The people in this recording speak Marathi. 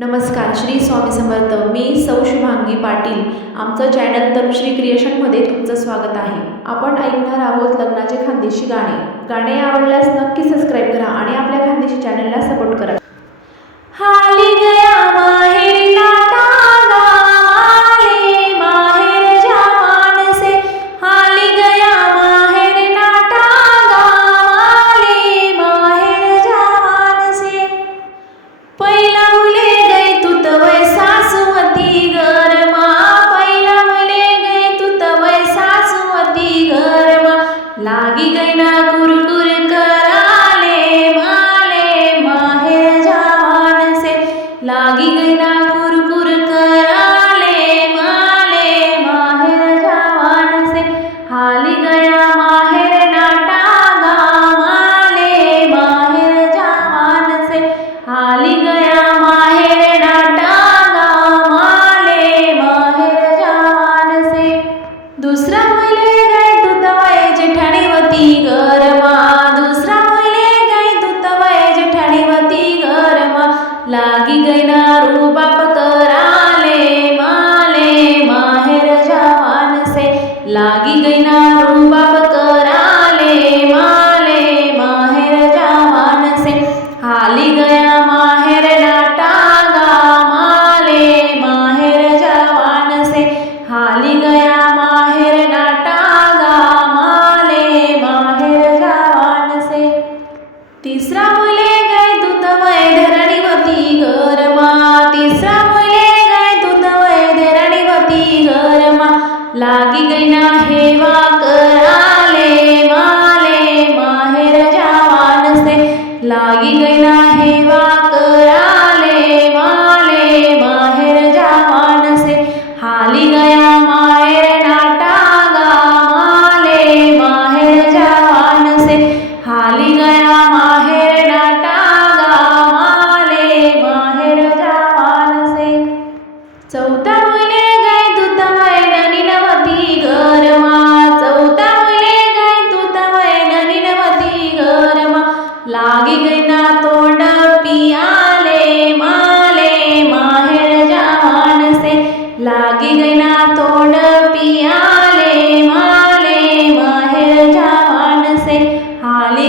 नमस्कार, श्री स्वामी समर्थ. मी सौ शुभांगी पाटील. आमचं चॅनल तनुश्री क्रिएशनमध्ये तुमचं स्वागत आहे. आपण ऐकणार आहोत लग्नाचे खानदेशी गाणे. गाणे आवडल्यास नक्की सबस्क्राईब करा आणि आपल्या खानदेशी चॅनलला सपोर्ट करा. हाली गया माहेर नाता गावाले, माहेर जवान से. हाली गया माहेर नाता गावाले, माहेर जवान से. पहिला मुले गई तू तवय सासुवती घरमा, पहिला मुले गई तू तवय सासुवती घरमा. लागी गई ना कुरकुर कराले माले, माहेर जवान से. लागी गई ना कुरकुर कराले माले, माहेर जवान से. हाली गया माहेर नाटा गावाले, माहेर जवान से. हाली गया माहेर नाटा गावाले, माहेर जवान से. दुसरा मुले गई तू तवय जेठाणीवती घरमा, दुसरा मुले गई तू तवय जेठाणीवती घरमा. लागी गई ना रूबाप कराले माले, माहेर जवान से. लागी गई ना रूबाप कराले माले, माहेर जवान से. हाली गया माहेर नाटा गावाले, माहेर जवान से. हाली गया माहेर नाटा गावाले, माहेर जवान से. तिसरा मुले गई तू तवय धरणीवती घरमा, तिसरा मुले गई तू तवय धरणीवती घरमा. लागी गई ना हेवा कराले माले, माहेर जवान से. लागी गई ना हेवा कराले माले, माहेर जवान से. हाली गया माहेर नाटा गावाले, माहेर जवान से. हाली गया माहेर नाटा गावाले, माहेर जवान से. चौथा मुले गई तू तवय ननिनवती घरमा, चौथा मुले गई तू तवय ननिनवती घरमा. लागी गई ना तोंड पियाले माले, माहेर जवान से. लागी गई ना तोंड पियाले माले, माहेर जवान से. हाली